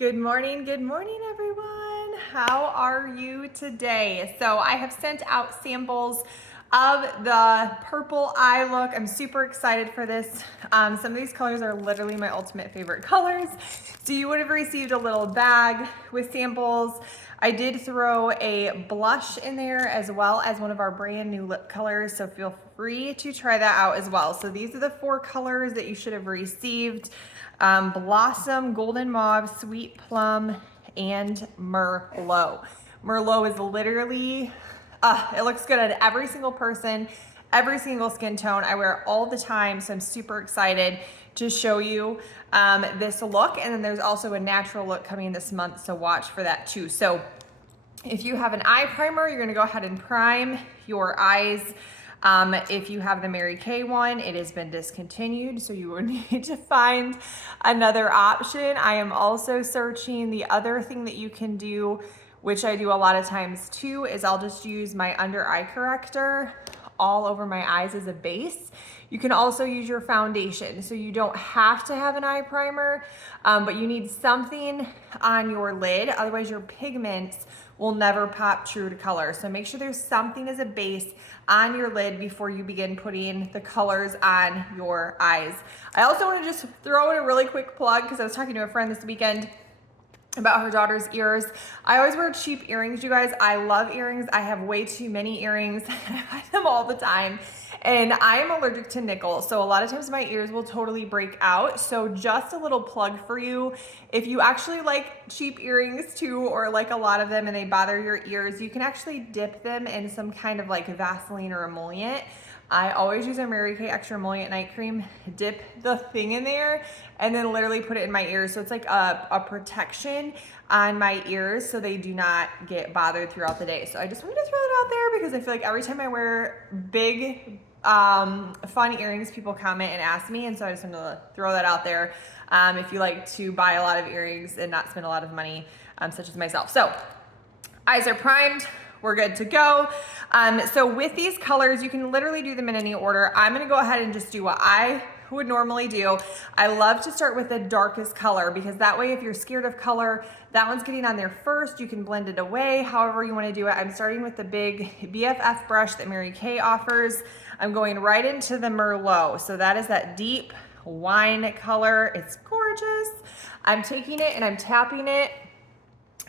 Good morning, everyone. How are you today? So I have sent out samples of the purple eye look. I'm super excited for this. Some of these colors are literally my ultimate favorite colors. So you would have received a little bag with samples. I did throw a blush in there as well as one of our brand new lip colors. So feel free to try that out as well. So these are the 4 colors that you should have received. Blossom, Golden Mauve, Sweet Plum, and Merlot. Merlot is literally, it looks good on every single person, every single skin tone. I wear it all the time, so I'm super excited to show you this look. And then there's also a natural look coming this month, so watch for that too. So if you have an eye primer, you're gonna go ahead and prime your eyes. If you have the Mary Kay one, it has been discontinued, so you will need to find another option. I am also searching. The other thing that you can do, which I do a lot of times too, is I'll just use my under eye corrector all over my eyes as a base. You can also use your foundation, so you don't have to have an eye primer, but you need something on your lid, otherwise your pigments will never pop true to color. So make sure there's something as a base on your lid before you begin putting the colors on your eyes. I also want to just throw in a really quick plug because I was talking to a friend this weekend about her daughter's ears. I always wear cheap earrings, you guys. I love earrings. I have way too many earrings. I buy them all the time. And I am allergic to nickel, so a lot of times my ears will totally break out. So just a little plug for you. If you actually like cheap earrings too, or like a lot of them and they bother your ears, you can actually dip them in some kind of like Vaseline or emollient. I always use a Mary Kay Extra Emollient Night Cream, dip the thing in there, and then literally put it in my ears. So it's like a protection on my ears so they do not get bothered throughout the day. So I just wanted to throw that out there because I feel like every time I wear big, fun earrings, people comment and ask me. And so I just wanted to throw that out there. If you like to buy a lot of earrings and not spend a lot of money, such as myself. So eyes are primed. We're good to go. So with these colors, you can literally do them in any order. I'm gonna go ahead and just do what I would normally do. I love to start with the darkest color because that way if you're scared of color, that one's getting on there first. You can blend it away however you wanna do it. I'm starting with the big BFF brush that Mary Kay offers. I'm going right into the Merlot. So that is that deep wine color. It's gorgeous. I'm taking it and I'm tapping it.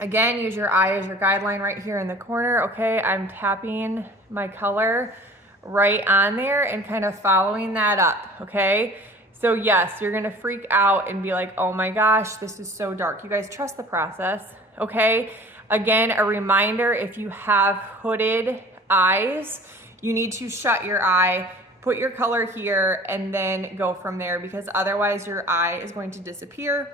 Again, use your eye as your guideline right here in the corner, okay? I'm tapping my color right on there and kind of following that up, okay? So yes, you're gonna freak out and be like, oh my gosh, this is so dark. You guys trust the process, okay? Again, a reminder, if you have hooded eyes, you need to shut your eye, put your color here, and then go from there because otherwise your eye is going to disappear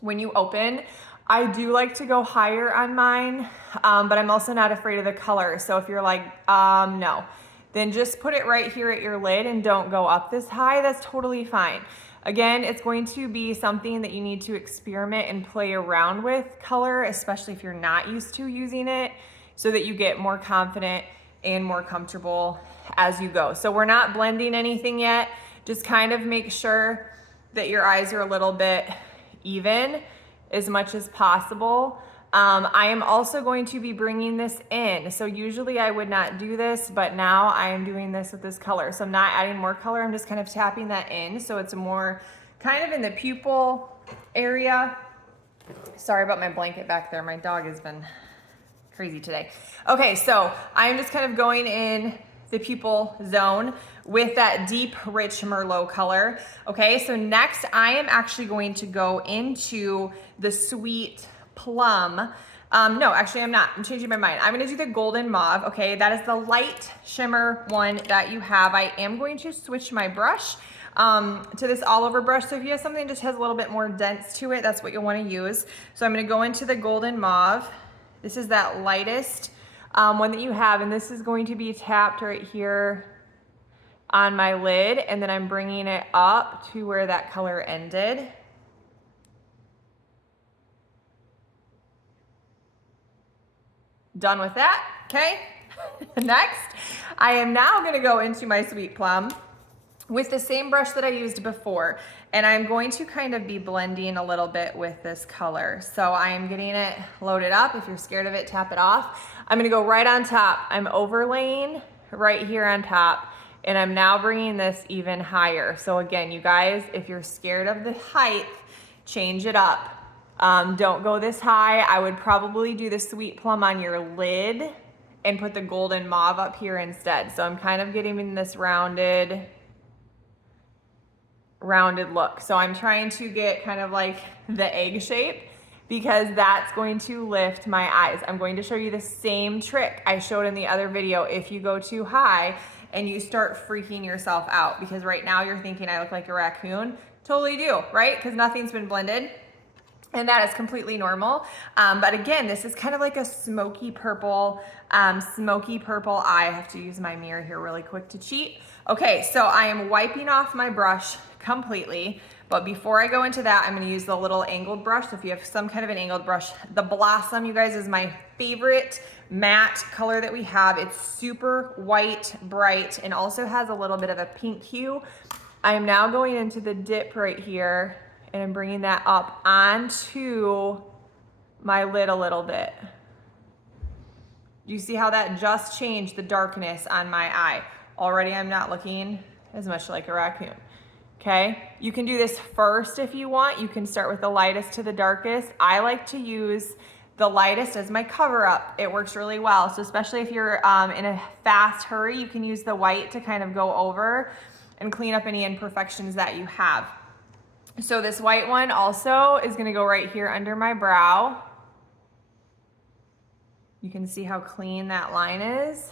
when you open. I do like to go higher on mine, but I'm also not afraid of the color. So if you're like, no, then just put it right here at your lid and don't go up this high. That's totally fine. Again, it's going to be something that you need to experiment and play around with color, especially if you're not used to using it, so that you get more confident and more comfortable as you go. So we're not blending anything yet. Just kind of make sure that your eyes are a little bit even as much as possible. I am also going to be bringing this in. So usually I would not do this, but now I am doing this with this color. So I'm not adding more color, I'm just kind of tapping that in. So it's more kind of in the pupil area. Sorry about my blanket back there. My dog has been crazy today. Okay, so I'm just kind of going in the pupil zone with that deep, rich Merlot color. Okay, so next I am actually going to go into the Sweet Plum. No, actually I'm not. I'm changing my mind. I'm gonna do the Golden Mauve. Okay, that is the light shimmer one that you have. I am going to switch my brush to this all over brush. So if you have something that just has a little bit more dense to it, that's what you'll wanna use. So I'm gonna go into the Golden Mauve. This is that lightest one that you have, and this is going to be tapped right here on my lid, and then I'm bringing it up to where that color ended. Done with that, okay? Next, I am now gonna go into my Sweet Plum. with the same brush that I used before. And I'm going to kind of be blending a little bit with this color. So I am getting it loaded up. If you're scared of it, tap it off. I'm gonna go right on top. I'm overlaying right here on top, and I'm now bringing this even higher. So again, you guys, if you're scared of the height, change it up. Don't go this high. I would probably do the sweet plum on your lid and put the golden mauve up here instead. So I'm kind of getting in this rounded look. So I'm trying to get kind of like the egg shape, because that's going to lift my eyes. I'm going to show you the same trick I showed in the other video if you go too high and you start freaking yourself out, because right now you're thinking I look like a raccoon. Totally do, right? Because nothing's been blended. And that is completely normal. But again, this is kind of like a smoky purple eye. I have to use my mirror here really quick to cheat. Okay, so I am wiping off my brush completely. But before I go into that, I'm gonna use the little angled brush. So if you have some kind of an angled brush, the Blossom, you guys, is my favorite matte color that we have. It's super white, bright, and also has a little bit of a pink hue. I am now going into the dip right here, and I'm bringing that up onto my lid a little bit. You see how that just changed the darkness on my eye? Already I'm not looking as much like a raccoon. Okay, you can do this first if you want. You can start with the lightest to the darkest. I like to use the lightest as my cover up. It works really well. So especially if you're in a fast hurry, you can use the white to kind of go over and clean up any imperfections that you have. So this white one also is gonna go right here under my brow. You can see how clean that line is.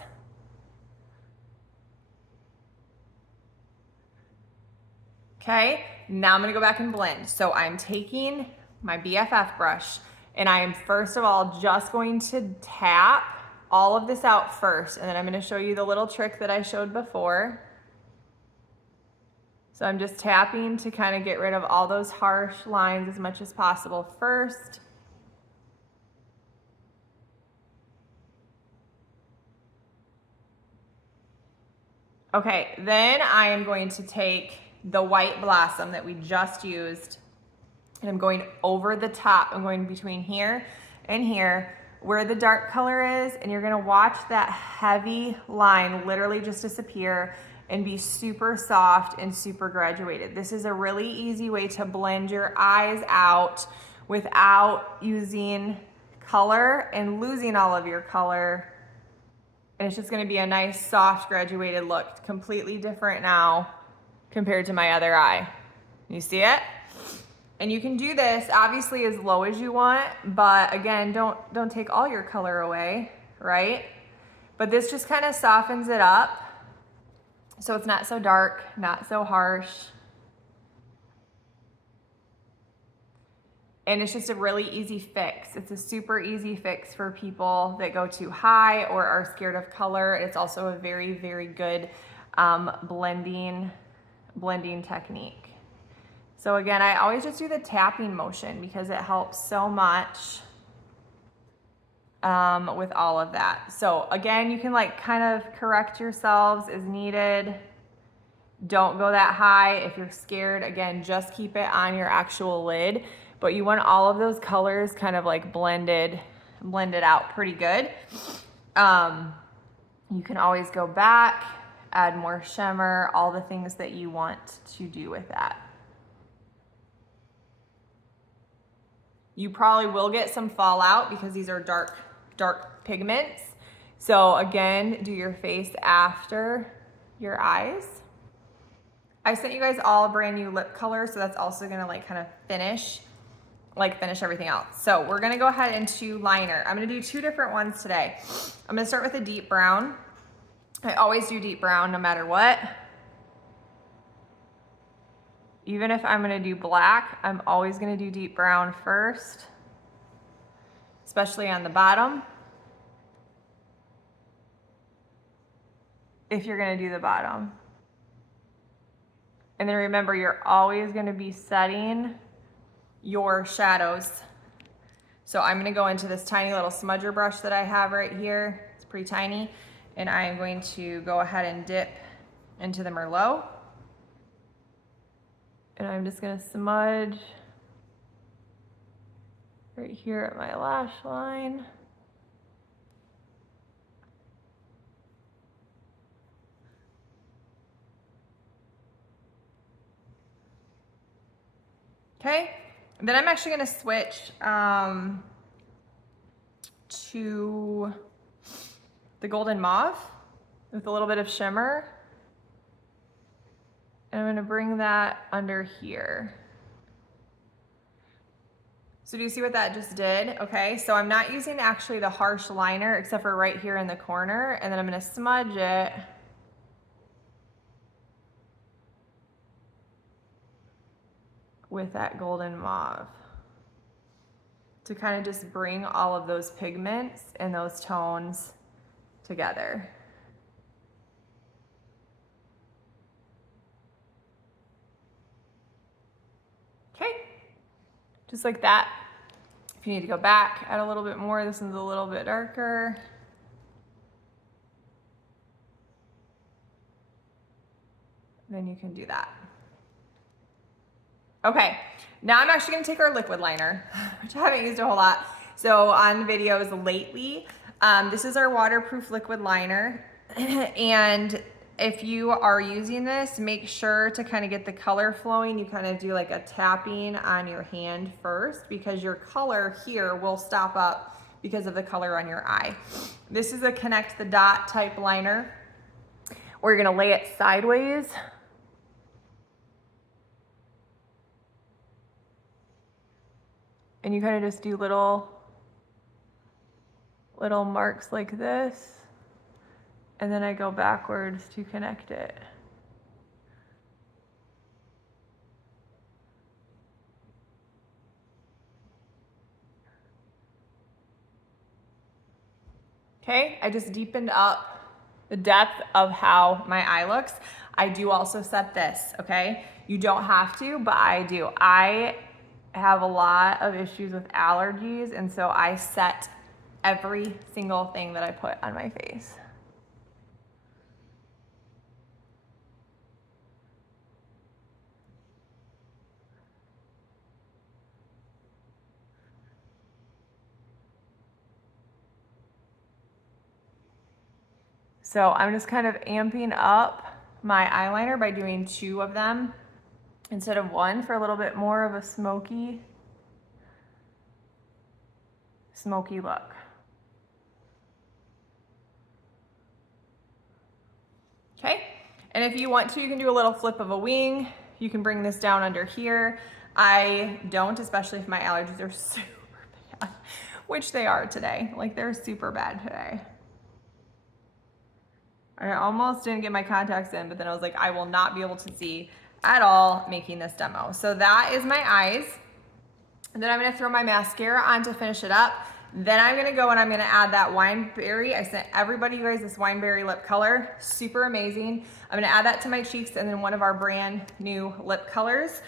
Okay, now I'm gonna go back and blend. So I'm taking my BFF brush, and I am first of all just going to tap all of this out first, and then I'm gonna show you the little trick that I showed before. So I'm just tapping to kind of get rid of all those harsh lines as much as possible first. Okay, then I am going to take the white Blossom that we just used, and I'm going over the top. I'm going between here and here where the dark color is, and you're gonna watch that heavy line literally just disappear and be super soft and super graduated. This is a really easy way to blend your eyes out without using color and losing all of your color. And it's just gonna be a nice, soft, graduated look. Completely different now compared to my other eye. You see it? And you can do this obviously as low as you want, but again, don't take all your color away, right? But this just kind of softens it up, so it's not so dark, not so harsh. And it's just a really easy fix. It's a super easy fix for people that go too high or are scared of color. It's also a very, very good blending technique. So again, I always just do the tapping motion because it helps so much with all of that. So again, you can like kind of correct yourselves as needed. Don't go that high. If you're scared, again, just keep it on your actual lid. But you want all of those colors kind of like blended out pretty good. You can always go back, add more shimmer, all the things that you want to do with that. You probably will get some fallout because these are dark pigments. So again, do your face after your eyes. I sent you guys all a brand new lip color, so that's also gonna like kind of finish everything else. So we're gonna go ahead into liner. I'm gonna do two different ones today. I'm gonna start with a deep brown. I always do deep brown no matter what. Even if I'm gonna do black, I'm always gonna do deep brown first, especially on the bottom. If you're gonna do the bottom. And then remember, you're always gonna be setting your shadows. So I'm gonna go into this tiny little smudger brush that I have right here. It's pretty tiny. And I am going to go ahead and dip into the Merlot. And I'm just gonna smudge right here at my lash line. Okay, and then I'm actually gonna switch to the golden mauve with a little bit of shimmer. And I'm gonna bring that under here. So do you see what that just did? Okay, so I'm not using actually the harsh liner except for right here in the corner, and then I'm gonna smudge it with that golden mauve to kind of just bring all of those pigments and those tones together. Okay, just like that. If you need to go back, add a little bit more. This one's a little bit darker. Then you can do that. Okay, now I'm actually gonna take our liquid liner, which I haven't used a whole lot. So on videos lately, this is our waterproof liquid liner. And if you are using this, make sure to kind of get the color flowing. You kind of do like a tapping on your hand first because your color here will stop up because of the color on your eye. This is a connect the dot type liner where you're gonna lay it sideways. And you kind of just do little marks like this. And then I go backwards to connect it. Okay, I just deepened up the depth of how my eye looks. I do also set this, okay? You don't have to, but I do. I have a lot of issues with allergies, and so I set every single thing that I put on my face. So I'm just kind of amping up my eyeliner by doing 2 of them instead of 1 for a little bit more of a smoky look. Okay, and if you want to, you can do a little flip of a wing. You can bring this down under here. I don't, especially if my allergies are super bad, which they are today. Like they're super bad today. I almost didn't get my contacts in, but then I was like, I will not be able to see at all making this demo. So that is my eyes. And then I'm gonna throw my mascara on to finish it up. Then I'm gonna go and I'm gonna add that Wineberry. I sent everybody, you guys, this Wineberry lip color. Super amazing. I'm gonna add that to my cheeks and then one of our brand new lip colors.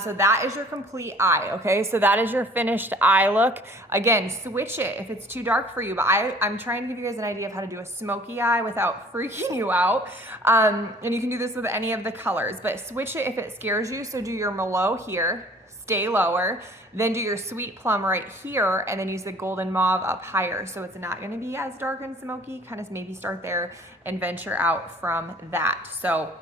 So that is your complete eye, okay? So that is your finished eye look. Again, switch it if it's too dark for you, but I'm trying to give you guys an idea of how to do a smoky eye without freaking you out. And you can do this with any of the colors, but switch it if it scares you. So do your Merlot here, stay lower, then do your sweet plum right here, and then use the golden mauve up higher. So it's not gonna be as dark and smoky, kind of maybe start there and venture out from that. So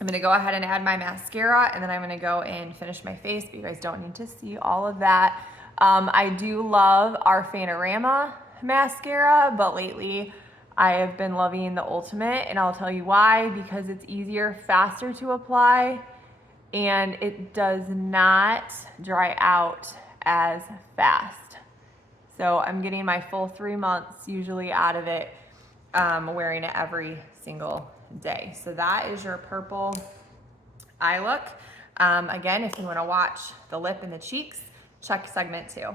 I'm gonna go ahead and add my mascara, and then I'm gonna go and finish my face, but you guys don't need to see all of that. I do love our Fanorama mascara, but lately I have been loving the Ultimate, and I'll tell you why, because it's easier, faster to apply, and it does not dry out as fast. So I'm getting my full 3 months usually out of it, wearing it every single day. So that is your purple eye look. Again, if you want to watch the lip and the cheeks, check segment 2.